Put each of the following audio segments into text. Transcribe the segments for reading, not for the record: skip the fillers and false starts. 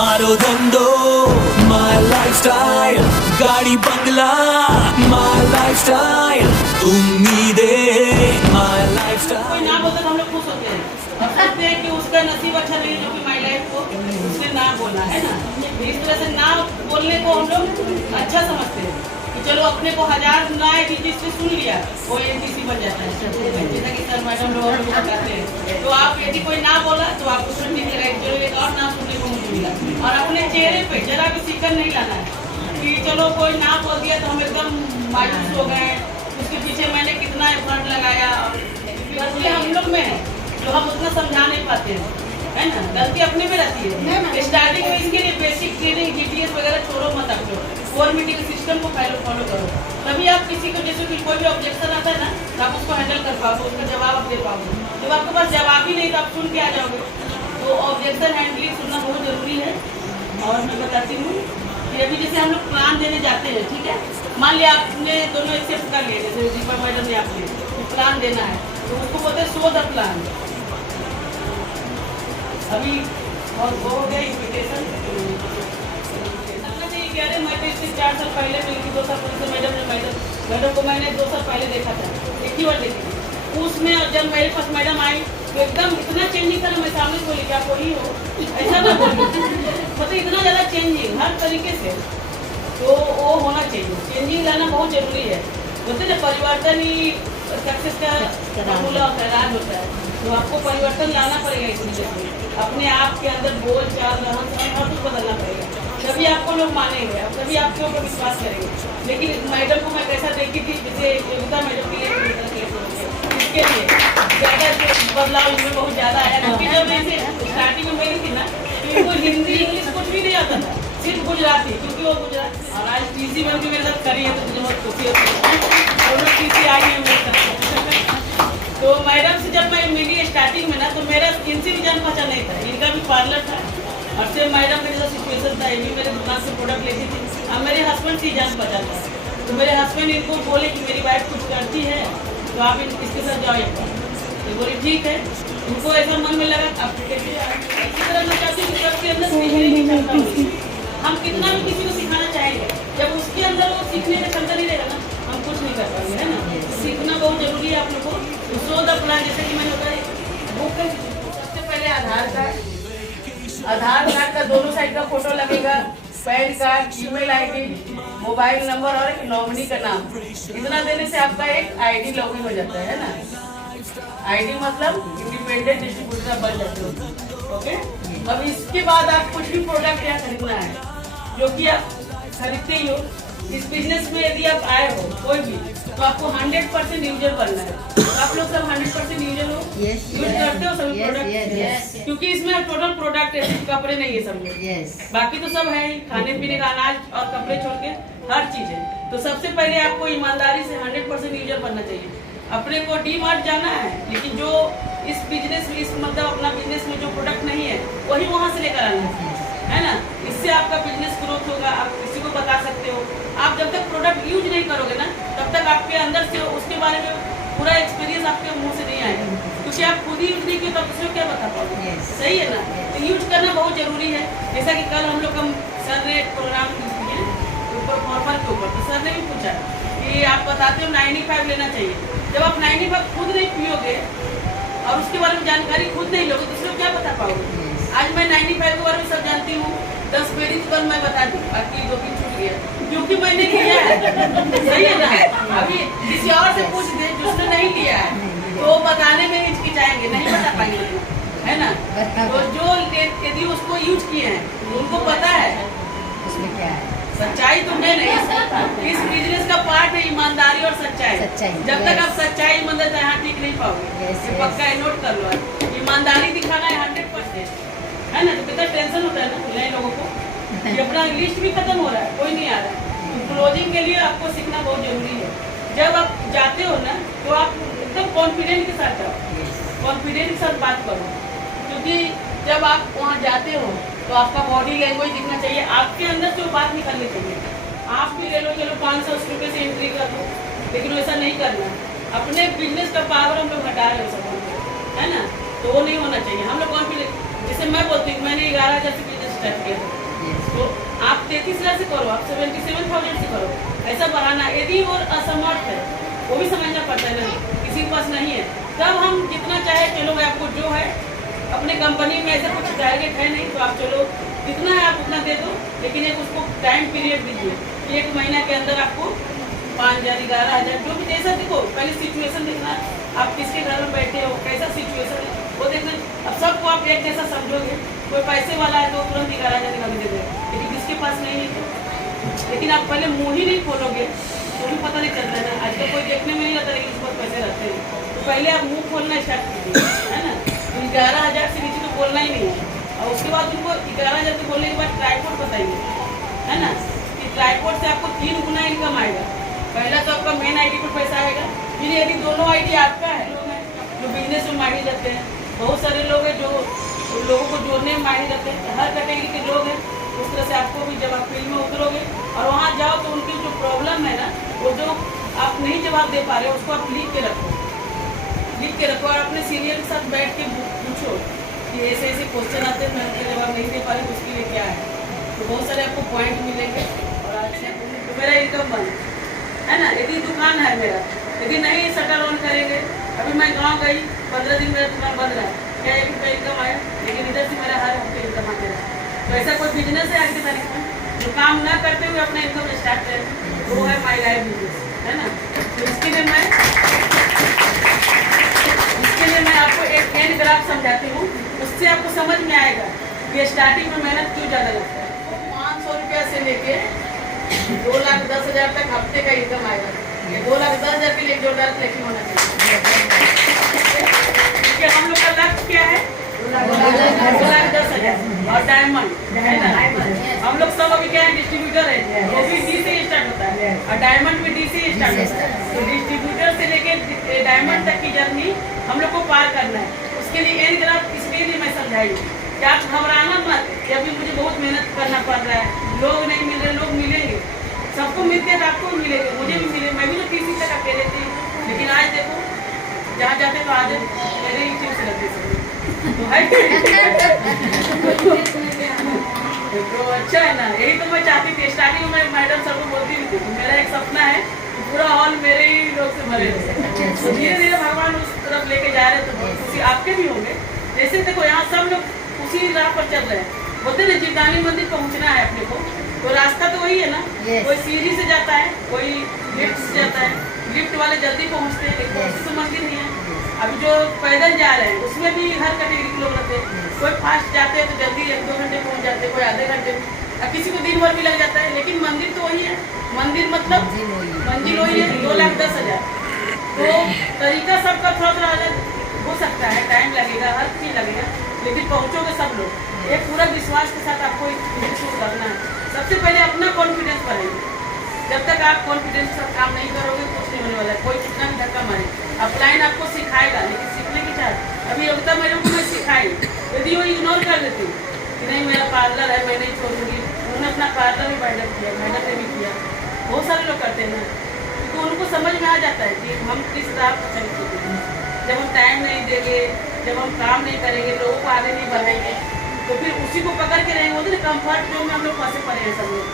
मारो धंधो my lifestyle, गाड़ी बंगला माय लाइफस्टाइल, उम्मीदें माय लाइफस्टाइल। कोई ना बोलता तो हम लोग खुश होते हैं और सोचते हैं कि उसका नसीब अच्छा नहीं जो कि माई लाइफ को उसने ना बोला है ना। इस तरह से ना बोलने को हम लोग अच्छा समझते हैं कि चलो अपने को 1000 ना जिससे सुन लिया वो एनटीसी बन जाता है, जैसा कि सर मैडम लोग हम लोग बताते हैं। तो आप यदि कोई ना बोला तो आपको सुनने के लिए चलो एक और ना सुनने को मुझे मिला, और अपने चेहरे पे जरा भी शिकन नहीं लाना है कि चलो कोई ना बोल दिया तो हम एकदम मायूस हो गए, उसके पीछे मैंने कितना एफर्ट लगाया। गलती हम लोग में है जो हम उतना समझा नहीं पाते हैं, है ना। गलती अपने में रहती है। स्टार्टिंग में इसके लिए बेसिक ट्रेनिंग जीटीएस वगैरह छोड़ो मत, आप लोग कोर मीटिंग सिस्टम को फॉलो करो, तभी आप किसी को जैसे कि कोई भी ऑब्जेक्शन आता है ना तो आप उसको हैंडल कर पाओगे, उसका जवाब आप दे पाओगे। जब आपके पास जवाब ही नहीं तो आप सुन के आ जाओगे। तो ऑब्जेक्शन हैंडलिंग सुनना बहुत जरूरी है। और मैं बताती हूँ कि अभी जैसे हम लोग प्लान देने जाते हैं, ठीक है, मान लिया आपने दोनों एक्सेप्ट कर लिए, जैसे दीपा मैडम ने आपने प्लान देना है तो उसको बोलते हैं शो द प्लान। अभी और वो हो गया इन्विटेशन चाहिए। अरे मैं तो इससे 4 साल पहले मिली थी, 2 साल पहले मैडम को मैंने 2 साल पहले देखा था, एक ही बार देखी थी। उसमें जब मेरे पास मैडम आई तो एकदम इतना चेंजिंग था ना, मैं सामने बोली क्या कोई हो ऐसा ना बोली, मतलब इतना ज़्यादा चेंजिंग हर तरीके से। तो वो होना चाहिए, चेंजिंग लाना बहुत जरूरी है। बोलते ना परिवर्तन ही सक्सेस का फॉर्मूला होता है, राज होता है। तो आपको परिवर्तन लाना पड़ेगा इस चीज़ में, अपने आप के अंदर बोल चाल रहन सहन हर कुछ बदलना पड़ेगा, तभी आपको लोग मानेंगे, तभी आपके ऊपर विश्वास करेंगे। लेकिन मैडम को मैं कैसा देखी थी, जैसे योगिता मैडम के लिए इसके लिए ज़्यादा बदलाव इनमें बहुत ज़्यादा आया, क्योंकि जब मैं स्टार्टिंग में मिली थी ना तो इनको हिंदी इंग्लिश कुछ भी नहीं आता था, सिर्फ गुजराती, क्योंकि वो गुजराती। और आज टीसी मैम भी मेरे साथ करी है तो मुझे बहुत खुशी होती है, दोनों टीसी आई है मेरे साथ। तो मैडम से जब मैं मिली स्टार्टिंग में ना तो मेरा इनसे भी जान पहचान नहीं था, इनका भी पार्लर था और से मैडम मेरे साथ सिचुएशन था, ये भी मेरे दुकान से प्रोडक्ट लेती थी। अब मेरे हस्बैंड से जान पहचान था, तो मेरे हस्बैंड इनको बोले कि मेरी वाइफ कुछ करती है तो आप इसके साथ जाओ एक बार। तो बोले ठीक है, उनको ऐसा मन में लगा आप कैसे इसी तरह मैं चाहती हूँ कि सबके अंदर सीखने की क्षमता होगी। हम कितना भी किसी को सिखाना चाहेंगे, जब उसके अंदर वो सीखने की क्षमता नहीं रहेगा ना हम कुछ नहीं कर पाएंगे, है ना। तो सीखना बहुत जरूरी है आप लोगों को। शो द प्लान जैसे कि मैंने बताया, बुक सबसे पहले आधार कार्ड का दोनों साइड का फोटो लगेगा, pan card, email ID, mobile number और एक नॉमिनी का नाम। इतना देने से आपका एक आईडी लॉगिन हो जाता है ना। आईडी मतलब इंडिपेंडेंट डिस्ट्रीब्यूटर बन जाते हो, ओके। अब इसके बाद आप कुछ भी प्रोडक्ट यहाँ खरीदना है जो कि आप खरीदते ही हो, इस बिजनेस में यदि आप आए हो कोई भी तो आपको 100% यूजर बनना है। तो आप लोग सब 100% यूजर हो, यूज करते हो सभी प्रोडक्ट, क्योंकि इसमें टोटल प्रोडक्ट है, सिर्फ कपड़े नहीं है सब लोग, बाकी तो सब है ही, खाने पीने का अनाज और कपड़े छोड़ के हर चीज है। तो सबसे पहले आपको ईमानदारी से 100% यूजर बनना चाहिए। अपने को डी-मार्ट जाना है, लेकिन जो इस बिजनेस में इस मतलब अपना बिजनेस में जो प्रोडक्ट नहीं है वही वहाँ से लेकर आना है ना। इससे आपका बिजनेस ग्रोथ होगा, आप किसी को बता सकते हो। आप जब तक प्रोडक्ट यूज नहीं करोगे ना तब तक आपके अंदर से उसके बारे में पूरा एक्सपीरियंस आपके मुंह से नहीं आएगा, क्योंकि आप खुद ही यूज नहीं किए तो दूसरे को क्या बता पाओगे। सही है ना। तो यूज करना बहुत जरूरी है। जैसा कि कल हम लोग सर ने प्रोग्राम किए ऊपर फॉर्मल के ऊपर, तो सर ने भी पूछा कि आप बताते हो 95 लेना चाहिए। जब आप 95 खुद नहीं पियोगे और उसके बारे में जानकारी खुद नहीं लोगे दूसरे को क्या बता पाओगे। आज मैं 95 के बारे में सब जानती हूँ, 10 पेरी पर मैं बता दूँ, बाकी 2-3 छूट गया क्योंकि मैंने लिया है। सही है ना। अभी किसी और से पूछ दे जिसने नहीं लिया है तो बताने में हिचकिचाएंगे, नहीं बता पाएंगे, है ना। तो जो यदि उसको यूज किए हैं उनको पता है उसमें क्या है। सच्चाई तो मैं नहीं, इस बिजनेस का पार्ट है ईमानदारी और सच्चाई। जब तक आप सच्चाई ईमानदारी यहाँ ठीक नहीं पाओगे, ये पक्का है, नोट कर लो। ईमानदारी दिखाना है 100%, है ना। तो कितना टेंशन होता है ना नए लोगों को कि अपना लिस्ट भी खत्म हो रहा है, कोई नहीं आ रहा है। तो क्लोजिंग के लिए आपको सीखना बहुत जरूरी है। जब आप जाते हो ना तो आप एकदम कॉन्फिडेंट के साथ जाओ, कॉन्फिडेंट के साथ बात करो, क्योंकि जब आप वहाँ जाते हो तो आपका बॉडी लैंग्वेज दिखना चाहिए, आपके अंदर से वो बात निकलनी चाहिए। आप भी ले लो, चलो 500 रुपये से एंट्री कर दो, लेकिन वैसा नहीं करना। अपने बिजनेस का पावर हम लोग हटा रहे हो सब, है ना। तो वो नहीं होना चाहिए। हम लोग कॉन्फिडेंट, जैसे मैं बोलती हूँ मैंने 11,000 से बिजनेस स्टार्ट किया था। तो आप 33 लाख से करो, आप 77,000 से करो, ऐसा बढ़ाना। यदि वो असमर्थ है, वो भी समझना पड़ता है ना, किसी के पास नहीं है, तब हम जितना चाहे चलो मैं आपको जो है अपने कंपनी में ऐसा कुछ टारगेट है नहीं, तो आप चलो जितना है आप उतना दे दो, लेकिन एक उसको टाइम पीरियड दीजिए कि 1 महीना के अंदर आपको 5,000, 11,000 जो भी जैसा देखो, पहले सिचुएशन देखना, आप किसके घर में बैठे हो, कैसा सिचुएशन है वो देखना। अब सबको आप एक जैसा समझोगे, कोई पैसे वाला है तो तुरंत 11,000 का भी दे देगा, लेकिन किसके पास नहीं है। लेकिन आप पहले मुँह ही नहीं खोलोगे तो भी पता नहीं चलता है ना। आजकल कोई देखने में नहीं आता, लेकिन उसके पास पैसे रहते हैं, तो पहले आप मुँह खोलना स्टार्ट कीजिए, है ना। 11,000 से नीचे तो बोलना ही नहीं है, और उसके बाद उनको 11,000 से बोलने के बाद ट्राईपोर्ट बताइए, है ना, कि ट्राईपोर्ट से आपको 3 गुना इनकम आएगा। पहला तो आपका मेन आईडी पर पैसा आएगा, फिर यदि दोनों आईडी आपका है, लोग हैं जो बिजनेस में माहिर रहते हैं, बहुत सारे लोग हैं जो लोगों को जोड़ने में माहिर रहते हैं, हर कैटेगरी के लोग हैं। उस तरह से आपको भी जब आप फील्ड में उतरोगे और वहाँ जाओ तो उनकी जो प्रॉब्लम है ना, वो जो आप नहीं जवाब दे पा रहे हो उसको आप लिख के रखो और अपने सीनियर के साथ बैठ के पूछो कि ऐसे ऐसे क्वेश्चन आते हैं, मैं उनके जवाब नहीं दे पा रही, उसके लिए क्या है। तो बहुत सारे आपको पॉइंट मिलेंगे। और आज तो मेरा इनकम बंद है ना, यदि दुकान है मेरा, यदि नहीं शटर ऑन करेंगे, अभी मैं गाँव गई 15 दिन मेरा दुकान बंद रहा, क्या 1 रुपया इनकम आया, लेकिन इधर से मेरा हर हफ्ते इनकम आते रहा। तो ऐसा कोई बिजनेस है आज के तारीख में जो काम ना करते हुए अपना इनकम स्टार्ट करें, वो है माई लाइफ बिजनेस, है ना। तो इसके लिए मैं आपको एक एंड ग्राफ समझाती हूँ, उससे आपको समझ में आएगा कि स्टार्टिंग में मेहनत क्यों ज़्यादा लगता है। 500 रुपया से लेके 2,10,000 तक हफ्ते का इनकम आएगा। ये 2,10,000 के लिए जोरदार क्लैपिंग होना चाहिए। हम लोग का लक्ष्य क्या है? 2,10,000 और डायमंड, है ना। हम लोग सब अभी क्या है, डिस्ट्रीब्यूटर है, वो भी डी से स्टार्ट होता है और डायमंड भी डी से स्टार्ट होता है। तो डिस्ट्रीब्यूटर से लेके डायमंड तक की जर्नी हम लोग को पार करना है। उसके लिए एंड ग्राफ इसलिए मैं समझाई कि आप घबराना मत कि अभी मुझे बहुत मेहनत करना पड़ रहा है, लोग नहीं मिल रहे, लोग मिलेंगे, सबको मिलते हैं, आपको भी मिलेंगे, मुझे भी मिले, मैं भी तो 30 तक अकेले थी, लेकिन आज देखो जहाँ जाते तो आज मेरे ही चीज से लगते सब तो है तो अच्छा है ना। यही तो मैं चाहती थी, स्टार्टिंग में मैं मैडम सर को बोलती भी थी मेरा एक सपना है कि पूरा हॉल मेरे ही लोग से भरे रहे। तो धीरे धीरे भगवान उस तरफ लेके जा रहे, तो बहुत खुशी आपके भी होंगे। जैसे देखो यहाँ सब लोग उसी राह पर चल रहे हैं, बोलते ना जीवदानी मंदिर पहुँचना है अपने को, तो रास्ता तो वही है ना। कोई सीढ़ी से जाता है, कोई लिफ्ट से जाता है, लिफ्ट वाले जल्दी पहुँचते हैं, लेकिन तो मंदिर नहीं है। अभी जो पैदल जा रहे हैं उसमें भी हर कैटेगरी के लोग रहते हैं, कोई फास्ट जाते हैं तो जल्दी 1-2 घंटे पहुँच जाते हैं, कोई आधे घंटे में, अब किसी को दिन भर भी लग जाता है, लेकिन मंदिर तो वही है। मंदिर मतलब मंजिल वही है, 2,10,000। तो तरीका सबका थोड़ा अलग हो सकता है, टाइम लगेगा, हर चीज़ लगेगा, लेकिन पहुँचोगे सब लोग। एक पूरा विश्वास के साथ आपको शुरू करना है। सबसे पहले अपना कॉन्फिडेंस बढ़ाइए। जब तक आप कॉन्फिडेंस से काम नहीं करोगे कुछ नहीं होने वाला है। कोई कितना भी धक्का मारे, अपलाइन आपको सिखाएगा, लेकिन सीखने की चाह अभी योग्यता मैडम को मैं सिखाई, यदि वो इग्नोर कर देती कि नहीं मेरा पार्लर है मैं नहीं छोड़ूंगी, उन्होंने अपना पार्लर भी बाइडअप किया, मैडम ने भी किया, बहुत सारे लोग करते हैं ना, तो उनको समझ में आ जाता है कि हम किस राह पर चल चुके हैं। जब हम टाइम नहीं देंगे, जब हम काम नहीं करेंगे, लोगों को आगे नहीं बढ़ाएंगे, तो फिर उसी को पकड़ के रहेंगे। बोलते कंफर्ट जोन में हम लोग फंसे पड़े हैं सब लोग,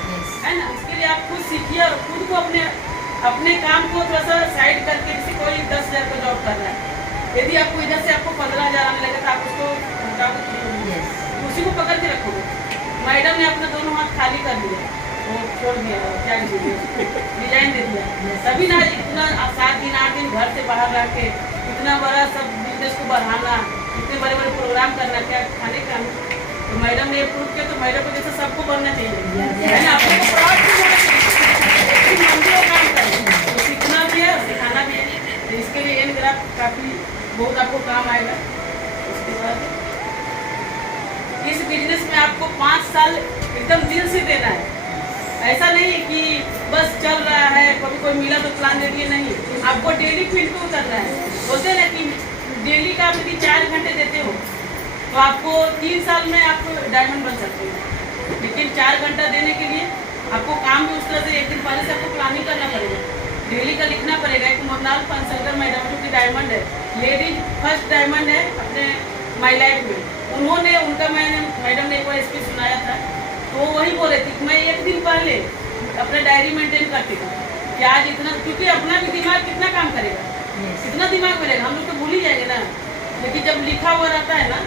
है ना। इसके लिए आप खुद सीखिए और खुद को अपने काम को थोड़ा सा साइड करके, जैसे कोई 10,000 का जॉब कर रहा है, यदि आपको इधर से आपको 15,000 आने लगे तो आप उसको उसी को पकड़ के रखोगे। मैडम ने अपना दोनों हाथ खाली कर दिया, वो छोड़ दिया, क्या डिजाइन दे दिया, तभी ना इतना 7 दिन 8 दिन घर से बाहर रह के इतना बड़ा सब बिजनेस को बढ़ाना, इतने बड़े बड़े प्रोग्राम करना, क्या खाने का। तो मैडम ने अप्रूव किया, तो मैडम को जैसे सबको बनना चाहिए, है ना। आपको प्राउड फील होना चाहिए, मंदिरों काम करें, तो सीखना भी है और सिखाना भी है। तो इसके लिए एंड ग्राफ काफ़ी बहुत आपको काम आएगा। उसके बाद इस बिजनेस में आपको 5 साल एकदम दिल से देना है। ऐसा नहीं है कि बस चल रहा है, कभी कोई मिला तो प्लान दे दिए, नहीं, आपको डेली फील्ड पे उतरना है। बोलते हैं ना कि डेली का आप यदि 4 घंटे देते हो तो आपको 3 साल में आप डायमंड बन सकते हो, लेकिन 4 घंटा देने के लिए आपको काम भी उस तरह से 1 दिन पहले से आपको प्लानिंग करना पड़ेगा, डेली का लिखना पड़ेगा। एक मोहनलाल पंसलकर मैडम जो कि डायमंड है, लेडीज फर्स्ट डायमंड है अपने माई लाइफ में, उन्होंने उनका मैंने मैडम ने एक बार स्पीच सुनाया था, तो वो वही बोल रहे थे कि मैं एक दिन पहले अपना डायरी मेंटेन करती हूँ कि आज इतना, क्योंकि अपना भी दिमाग कितना काम करेगा, कितना दिमाग में रहेगा, हम लोग तो भूल ही जाएंगे ना। लेकिन जब लिखा हुआ रहता है ना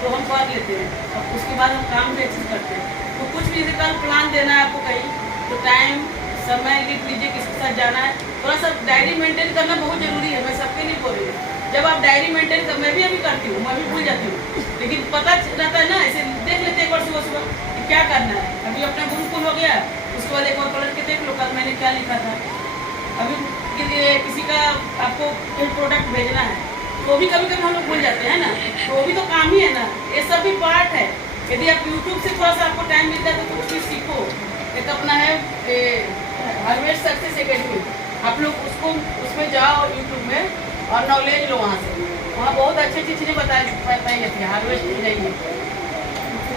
तो हम पढ़ लेते हैं और उसके बाद हम काम भी अच्छे से करते हैं। तो कुछ भी कल प्लान देना है आपको कहीं, तो टाइम समय लिख लीजिए किसके साथ जाना है। थोड़ा सा डायरी मेंटेन करना बहुत जरूरी है, मैं सबके नहीं बोल रही हूँ। जब आप डायरी मेंटेन कर, मैं भी अभी करती हूँ, मैं भी भूल जाती हूँ, लेकिन पता रहता है ना, ऐसे देख लेते एक बार सुबह सुबह कि क्या करना है। अभी अपना गुरुकुल हो गया, उसके बाद एक बार पलट के देख लो कल मैंने क्या लिखा था। अभी किसी का आपको कोई प्रोडक्ट भेजना है तो भी कभी कभी हम लोग भूल जाते हैं ना, तो वो भी तो काम ही है ना, ये सब भी पार्ट है। यदि आप यूट्यूब से थोड़ा सा आपको टाइम मिलता है तो कुछ भी सीखो। एक अपना है हार्वेस्ट सक्सेस एकेडमी, आप लोग उसको उसमें जाओ यूट्यूब में और नॉलेज लो वहाँ से। वहाँ बहुत अच्छी अच्छी चीज़ें बताई जाती है। हार्वेस्ट की जाइए,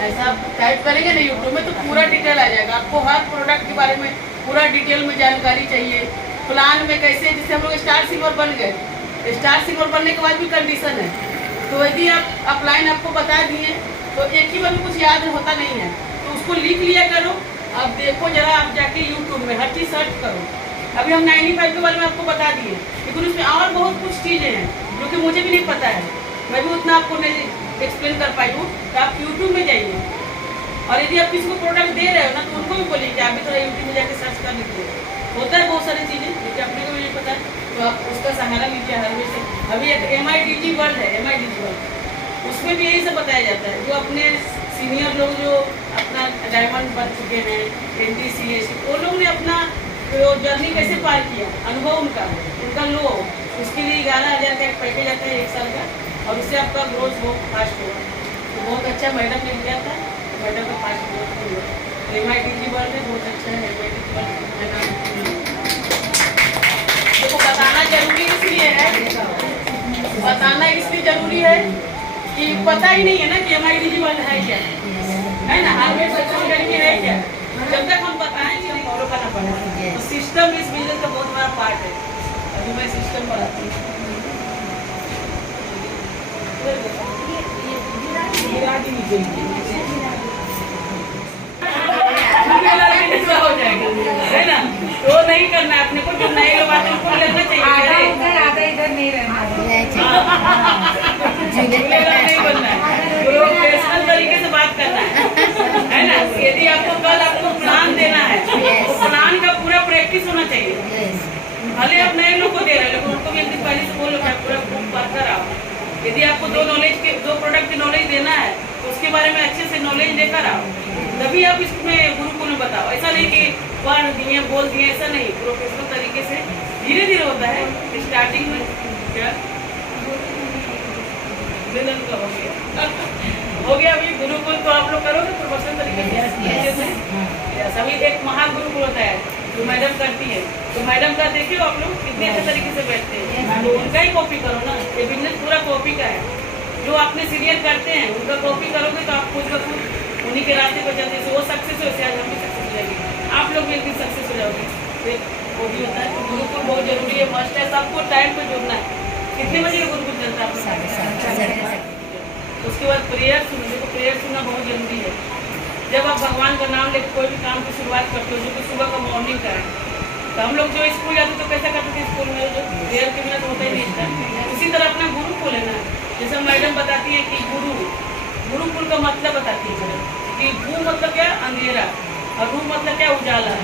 ऐसा टाइप करेंगे ना यूट्यूब में तो पूरा डिटेल आ जाएगा आपको, हर प्रोडक्ट के बारे में पूरा डिटेल में जानकारी चाहिए। प्लान में कैसे, जैसे हम लोग स्टार सिंगर बन गए, स्टार सिंगर बनने के बाद भी कंडीशन है, तो यदि आप अपलाइन आपको बता दिए तो एक ही बार में कुछ याद होता नहीं है, तो उसको लिख लिया करो। अब देखो जरा, आप जाके यूट्यूब में हर चीज़ सर्च करो। अभी हम 95 के बारे में आपको बता दिए, लेकिन उसमें और बहुत कुछ चीज़ें हैं जो कि मुझे भी नहीं पता है, मैं भी उतना आपको नहीं एक्सप्लेन कर पाई हूँ। तो आप यूट्यूब में जाइए, और यदि आप किसी को प्रोडक्ट दे रहे हो ना तो उनको भी बोलिए कि आप भी थोड़ा यूट्यूब में जाकर सर्च कर लीजिए। होता है बहुत सारी चीज़ें लेकिन अपने को भी नहीं पता है, तो आप उसका सहारा लीजिए हर वैसे। अभी एक MIDG वर्ल्ड है, MIDG वर्ल्ड, उसमें भी यही सब बताया जाता है। जो अपने सीनियर लोग जो अपना डायमंड बन चुके हैं, NTCA, वो लोग ने अपना जो जर्नी कैसे पार किया, अनुभव उनका लो, उसके लिए 11,000 का एक पैकेज आता है 1 साल का, और उससे आपका ग्रोथ बहुत फास्ट होगा। तो बहुत अच्छा मैडम ने किया था, मैडम का फास्ट ग्रोथ हुआ। MIDG वर्ल्ड है, बहुत अच्छा है MIDG वर्ल्ड। देखो बताना जरूरी इसलिए है, बताना इसलिए जरूरी है कि पता ही नहीं है ना कि MIDG वर्ल्ड है क्या, है ना, हार्वेस्ट सक्सेस एकेडमी है क्या। जब तक हम बताएंगे हम फॉलो करना पड़ेगा। तो सिस्टम इस बिजनेस का बहुत बड़ा पार्ट है। अभी मैं सिस्टम पढ़ाती हूँ, हो जाएगा, है ना। तो नहीं करना है अपने को, जो नए लोग आते हैं उनको लेना चाहिए, आधा इधर नहीं रहना नहीं बनना है, प्रोफेशनल तरीके से बात करना है ना। यदि आपको कल आपको प्लान देना है तो प्लान का पूरा प्रैक्टिस होना चाहिए। भले आप नए लोग को दे रहे हैं लेकिन उनको भी एक दिन पहले से बोलो पूरा बुक पढ़कर आओ। यदि आपको दो प्रोडक्ट की नॉलेज देना है तो उसके बारे में अच्छे से नॉलेज लेकर आओ, तभी आप इसमें गुरुकुल में बताओ। ऐसा नहीं कि पढ़ दिए बोल दिए, ऐसा नहीं, प्रोफेशनल तरीके से धीरे धीरे होता है। स्टार्टिंग में क्या हो गया अभी गुरुकुल तो आप लोग करोगे प्रोफेशनल तरीके से। अभी एक महान गुरुकुल होता है जो मैडम करती है, तो मैडम का देखिए आप लोग कितने अच्छे तरीके से बैठते हैं, तो उनका ही कॉपी करो ना। ये बिजनेस पूरा कॉपी का है, जो आपने सीरियल करते हैं उनका कॉपी करोगे तो आप खुद ब खुद उन्हीं के रास्ते पर चलते हैं। वो सक्सेस हो, आज हम भी सक्सेस हो जाएंगे, आप लोग भी एक दिन सक्सेस हो जाओगे। फिर वो भी होता है, तो गुरुकुल बहुत जरूरी है, मस्ट है, सबको टाइम पर जुड़ना है। कितने बजे का गुरुकुल चलता है आपको? उसके बाद प्रेयर सुनो, देखो प्रेयर सुनना बहुत जरूरी है। जब आप भगवान का नाम लेकर कोई भी काम की शुरुआत करते हो, जो कि सुबह का मॉर्निंग का है, तो हम लोग जो स्कूल जाते तो कैसा करते थे, स्कूल में जो प्रेयर के बिना तो होता ही नहीं था। उसी तरह अपना गुरु को लेना, जैसे मैडम बताती है कि गुरुकुल का मतलब बताती है कि गु मतलब क्या अंधेरा, और रू मतलब क्या उजाला,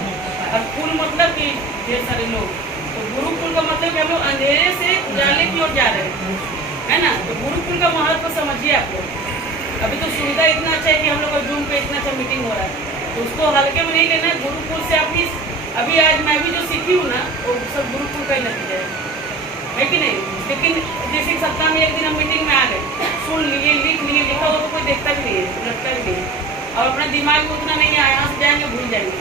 और कुल मतलब कि ढेर सारे लोग। तो गुरुकुल का मतलब कि हम लोग अंधेरे से उजाले की ओर जा रहे हैं, है ना। तो गुरुकुल का महत्व समझिए आप लोग। अभी तो सुविधा इतना अच्छा है कि हम लोग का जूम पे इतना अच्छा मीटिंग हो रहा है, तो उसको हल्के में नहीं लेना है। गुरुकुल से अपनी अभी आज मैं भी जो सीखी हूँ ना वो सब गुरुकुल का ही नतीजा है कि नहीं। लेकिन जैसे सप्ताह में एक दिन हम मीटिंग में आ गए, सुन लिए, लिख लिए, लिखा हो तो कोई देखता भी नहीं है, लगता भी नहीं है, और अपना दिमाग में उतना नहीं है, यहाँ से जाएंगे भूल जाएंगे।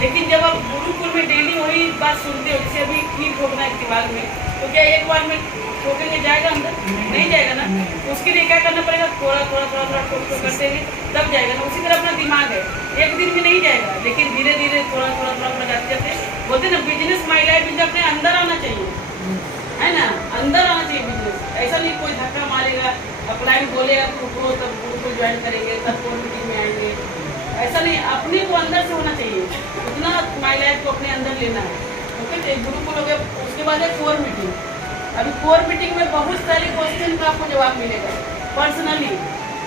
लेकिन जब आप गुरुकुल में डेली वही बात सुनते हो, जैसे अभी ठीक ठोकना है दिमाग में, तो क्या एक बार में ठोकेंगे जाएगा अंदर? नहीं जाएगा ना। उसके लिए क्या करना पड़ेगा, थोड़ा थोड़ा थोड़ा थोड़ा ठोक करते हैं तब जाएगा ना। उसी तरह अपना दिमाग है, एक दिन में नहीं जाएगा, लेकिन धीरे धीरे थोड़ा थोड़ा थोड़ा थोड़ा जाते जाते बोलते ना बिजनेस माई लाइफ बिजनेस अपने अंदर आना चाहिए, है ना, अंदर आना चाहिए बिजनेस। ऐसा नहीं कोई धक्का मारेगा, अप्लाई बोलेगा तो तब गुरुकुल ज्वाइन करेंगे तब कोर मीटिंग में आएंगे, ऐसा नहीं, अपने को अंदर से होना चाहिए, उतना माई लाइफ को अपने अंदर लेना है। ओके, एक ग्रुप हो गया, उसके बाद है कोर मीटिंग। अभी कोर मीटिंग में बहुत सारे क्वेश्चन का आपको जवाब मिलेगा पर्सनली।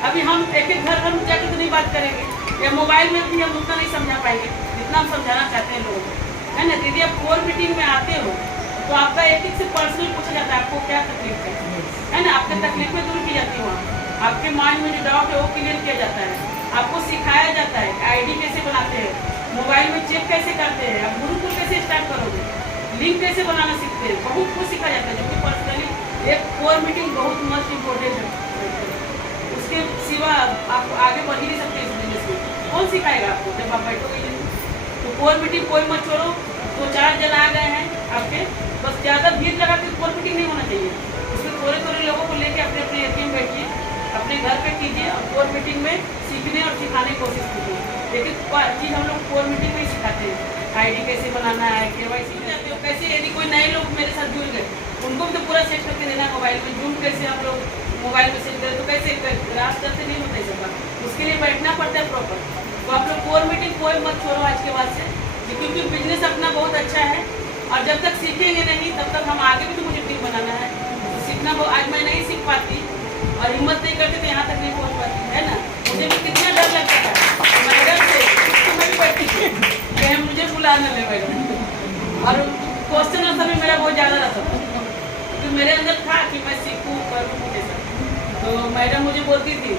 अभी हम एक एक घर हम जाकर तो नहीं बात करेंगे, या मोबाइल में भी हम उतना नहीं समझा पाएंगे जितना हम समझाना चाहते हैं लोगों को, है ना। यदि आप कोर मीटिंग में आते हो तो आपका एक एक से पर्सनल पूछा जाता है आपको क्या तकलीफ है ना, आपकी तकलीफें दूर की जाती है वहाँ, आपके माइंड में जो डाउट है वो क्लियर किया जाता है, आपको सिखाया जाता है आईडी कैसे बनाते हैं, मोबाइल में चेक कैसे करते हैं, आप ग्रुप को कैसे स्टार्ट करोगे, लिंक कैसे बनाना सीखते हैं, बहुत कुछ सिखाया जाता है। जो कि पर्सनली एक कोर मीटिंग बहुत मस्ट इम्पोर्टेंट है। उसके सिवा आप आगे बढ़ ही नहीं सकते इस बिजनेस में, कौन सिखाएगा आपको जब आप बैठोगे नहीं। तो कोर मीटिंग कोई मत छोड़ो, 2-4 जन आ गए हैं आपके, बस ज़्यादा भीड़ लगा के कोर मीटिंग नहीं होना चाहिए, उसमें थोड़े थोड़े लोगों को लेके अपने अपने एरिया में बैठिए, अपने घर पे कीजिए और कोर मीटिंग में सीखने और सिखाने की कोशिश कीजिए। लेकिन चीज़ हम लोग कोर मीटिंग में ही सिखाते हैं, आईडी कैसे बनाना है, KYC जाते हो कैसे, यदि कोई नए लोग मेरे साथ जुड़ गए उनको भी तो पूरा सेट करके देना है मोबाइल में, जूम कैसे हम लोग मोबाइल में सेट करें, तो कैसे रास्ते से नहीं होता है सबका, उसके लिए बैठना पड़ता है प्रॉपर। तो आप लोग कोर मीटिंग कोई मत छोड़ो आज के बाद से, क्योंकि बिजनेस अपना बहुत अच्छा है और जब तक सीखेंगे नहीं तब तक हम आगे भी तो मुझे टीम बनाना है। तो सीखना आज मैं नहीं सीख पाती और हिम्मत नहीं करती तो यहाँ तक नहीं पहुँच पाती, है ना। मुझे भी कितना डर लगता था मैडम से, तो मैं भी बैठती थी कि मुझे बुलाना ले मैडम, और क्वेश्चन आंसर भी मेरा बहुत ज़्यादा रहता था, क्योंकि मेरे अंदर था कि मैं सीखूँ करूँ जैसा। तो मैडम मुझे बोलती थी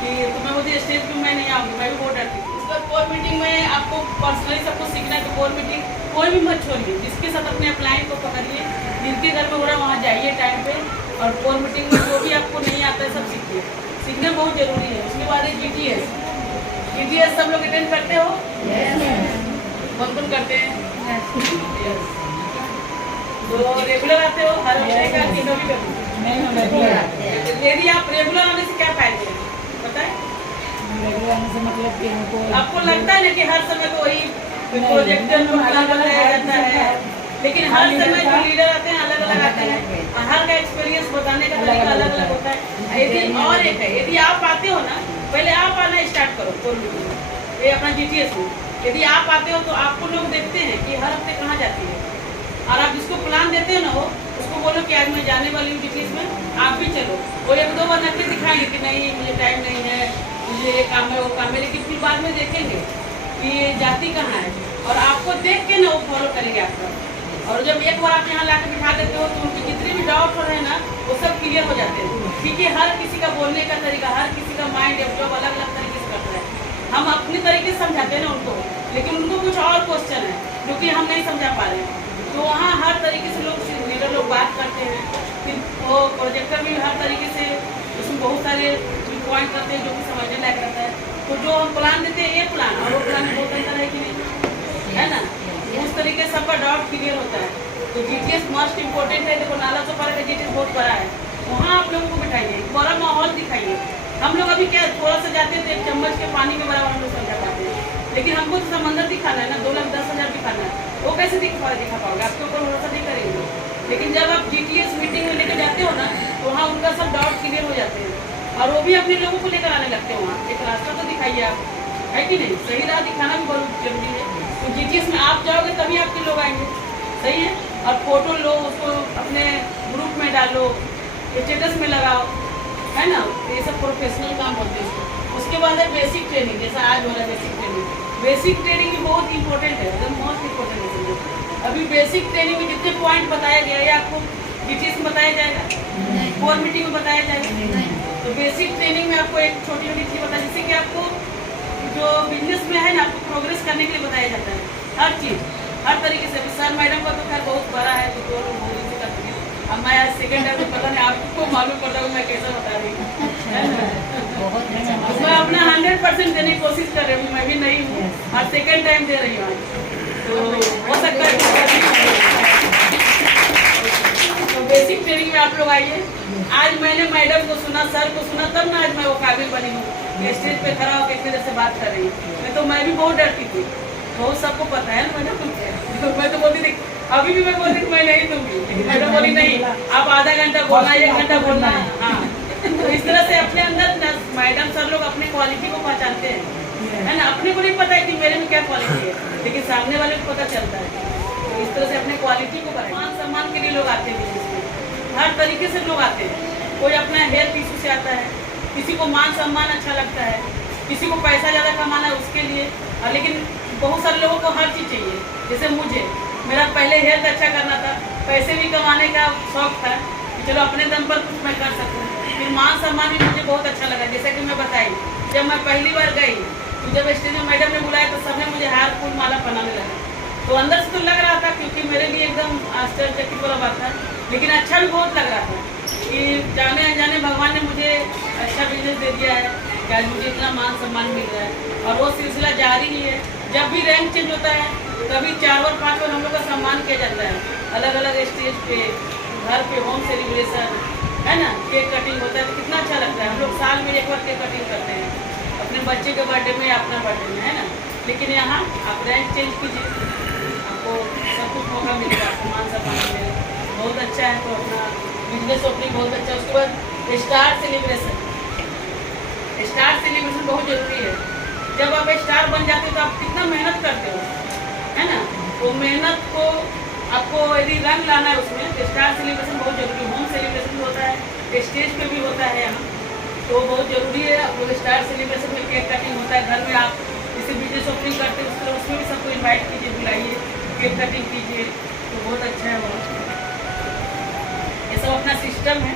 कि तुम्हें मुझे स्टेज पर मैं नहीं आऊँगी, मैं भी बहुत डरती थी। उसका कोर मीटिंग में आपको पर्सनली सबको सीखना है, तो कोर मीटिंग कोई भी मत छोड़िए, जिसके साथ अपने अपलाइन को पकड़िए, जिनके घर में हो रहा वहाँ जाइए टाइम पे, और कोर मीटिंग में जो भी आपको नहीं आता है सब सीखिए, सीखना बहुत जरूरी है। उसके बाद है GTS सब लोग अटेंड करते हो? कौन कौन करते हैं? तो रेगुलर आते हो हर हफ्ते का कि कभी? यदि आप रेगुलर आने से क्या फायदे हैं बताएं? रेगुलर आने से मतलब कि हमको आपको लगता है ना कि हर समय को वही प्रोजेक्टर में अलग बताया जाता है, लेकिन हर समय जो लीडर आते हैं अलग अलग आते हैं और हर का एक्सपीरियंस बताने का तरीका अलग अलग होता है। यदि और एक है, यदि आप आते हो ना, पहले आप आना स्टार्ट करो कोर मीटिंग में, ये अपना GTS में यदि आप आते हो तो आपको लोग देखते हैं कि हर हफ्ते कहाँ जाती है, और आप जिसको प्लान देते हो ना वो उसको बोलो कि आज मैं जाने वाली हूँ GTS में, आप भी चलो। वो 1-2 बार नकली दिखाएंगे कि नहीं मुझे टाइम नहीं है, मुझे ये काम है वो काम है, लेकिन फिर बाद में देखेंगे कि ये जाती कहाँ है, और आपको देख के ना वो फॉलो करेंगे आपका। और जब एक बार आप यहाँ लाकर बिठा देते हो तो उनके जितने भी डाउट हो रहे हैं ना वो सब क्लियर हो जाते हैं, क्योंकि हर किसी का बोलने का तरीका, हर किसी का माइंड जॉब अलग अलग तरीके से करता है। हम अपने तरीके से समझाते हैं ना उनको, लेकिन उनको कुछ और क्वेश्चन है जो कि हम नहीं समझा पा रहे हैं, तो वहाँ हर तरीके से लीडर लोग बात करते हैं। फिर वो प्रोजेक्टर भी हर तरीके से उसमें बहुत सारे पॉइंट करते हैं जो कि समझने लायक रहता है। तो जो हम प्लान देते हैं ये प्लान और वो प्लान में बहुत अंतर है कि नहीं, है ना। उस तरीके से सबका डाउट क्लियर होता है। तो GTS मस्ट इम्पोर्टेंट है। देखो नाला सोपारा का GTS बहुत बड़ा है, वहाँ आप लोगों को बिठाइए, बड़ा माहौल दिखाइए। हम लोग अभी क्या थोड़ा सा जाते थे 1 चम्मच के पानी के बराबर हम लोग समझा पाते हैं, लेकिन हमको तो समंदर दिखाना है ना, 2,10,000 दिखाना है, वो कैसे दिखा पाओगे, आपके ऊपर भरोसा नहीं करेंगे। लेकिन जब आप GTS मीटिंग में लेकर जाते हो ना तो वहाँ उनका सब डाउट क्लियर हो जाते हैं और वो भी अपने लोगों को लेकर आने लगते हैं। वहाँ एक रास्ता तो दिखाइए आप, है कि नहीं, सही राह दिखाना भी बहुत जरूरी है। तो GTS में आप जाओगे तभी आपके लोग आएंगे, सही है। और फोटो लो, उसको अपने ग्रुप में डालो, स्टेटस में लगाओ, है ना, ये सब प्रोफेशनल काम होते हैं इसको। उसके बाद है बेसिक ट्रेनिंग, जैसा आज हो रहा है बेसिक ट्रेनिंग। बेसिक ट्रेनिंग भी बहुत इंपॉर्टेंट है, एकदम मोस्ट इंपॉर्टेंट है। अभी बेसिक ट्रेनिंग में जितने पॉइंट बताया गया है आपको GTS में बताया जाएगा, कोर मीटिंग में बताया जाएगा। तो बेसिक ट्रेनिंग में आपको एक छोटी छोटी चीज़ बताया, जिससे कि आपको जो बिजनेस में है ना आपको प्रोग्रेस करने के लिए बताया जाता है, हर चीज़ हर तरीके से। सर मैडम का तो खैर बहुत बड़ा है, तो दो लोग बहुत इजी करते हैं। अब मैं आज सेकेंड टाइम पता नहीं आपको मालूम पड़ रहा हूँ मैं कैसा बता रही हूँ। मैं अपना 100% देने की कोशिश कर रही हूँ, मैं भी नहीं हूँ और सेकेंड टाइम दे रही हूँ आज, तो हो सकता है। तो बेसिक ट्रेनिंग में आप लोग आइए। आज मैंने मैडम को सुना, सर को सुना, तब ना आज मैं वो काबिल बनी हूँ स्टेज पे खड़ा होकर इस तरह से बात कर रही हूँ। तो मैं भी बहुत डरती थी, बहुत सबको पता है ना मैडम। मैं तो बोलती थी, अभी भी मैं बोलती थी मैं नहीं दूंगी, लेकिन मैडम बोली नहीं आप आधा घंटा बोलना, 1 घंटा बोलना। हाँ तो इस तरह से अपने अंदर मैडम सर लोग अपने क्वालिटी को पहचानते हैं, है ना। अपने को नहीं पता है कि मेरे में क्या क्वालिटी है, लेकिन सामने वाले को पता चलता है। तो इस तरह से अपने क्वालिटी को मान सम्मान के लिए लोग आते हैं बिजनेस में, हर तरीके से लोग आते हैं। कोई अपना हेल्थ इशू से आता है, किसी को मान सम्मान अच्छा लगता है, किसी को पैसा ज़्यादा कमाना है उसके लिए। और लेकिन बहुत सारे लोगों को हर चीज़ चाहिए। जैसे मुझे, मेरा पहले हेल्थ अच्छा करना था, पैसे भी कमाने का शौक था कि चलो अपने दम पर कुछ मैं कर सकूँ। फिर मान सम्मान भी मुझे बहुत अच्छा लगा। जैसा कि मैं बताई, जब मैं पहली बार गई तो जब स्टेज में मैडम ने बुलाया तो सबने मुझे हार फूल माला पहनाने लगा। तो अंदर से तो लग रहा था, क्योंकि मेरे लिए एकदम आश्चर्यचकित वाला बात था, लेकिन अच्छा भी बहुत लग रहा था कि जाने अनजाने भगवान ने मुझे अच्छा बिजनेस दे दिया है कि आज मुझे इतना मान सम्मान मिल रहा है। और वो सिलसिला जारी ही है। जब भी रैंक चेंज होता है, कभी 4 बार 5 बार हम लोग का सम्मान किया जाता है, अलग अलग स्टेज पे, घर पे होम सेलिब्रेशन, है ना, केक कटिंग होता है। तो कितना अच्छा लगता है। हम लोग साल में एक बार केक कटिंग करते हैं, अपने बच्चे के बर्थडे में या अपना बर्थडे में, है ना। लेकिन यहाँ आप रैंक चेंज कीजिए, आपको सब कुछ मौका मिलेगा, सम्मान सम्मान मिलेगा, बहुत अच्छा है। तो अपना बिजनेस ओपनिंग बहुत अच्छा है। उसके बाद स्टार सेलिब्रेशन बहुत जरूरी है। जब आप स्टार बन जाते हो तो आप कितना मेहनत करते हो, है ना। तो मेहनत को आपको यदि रंग लाना है उसमें, तो स्टार सेलिब्रेशन बहुत जरूरी है। होम सेलिब्रेशन भी होता है, स्टेज पे भी होता है यहाँ, तो बहुत जरूरी है। आप लोग स्टार सेलिब्रेशन में केक कटिंग होता है, घर में आप जैसे बिजनेस ओपनिंग करते हो उसमें भी सबको इन्वाइट कीजिए, बुलाइए, केक कटिंग कीजिए, तो बहुत अच्छा है। बहुत ये सब अपना सिस्टम है।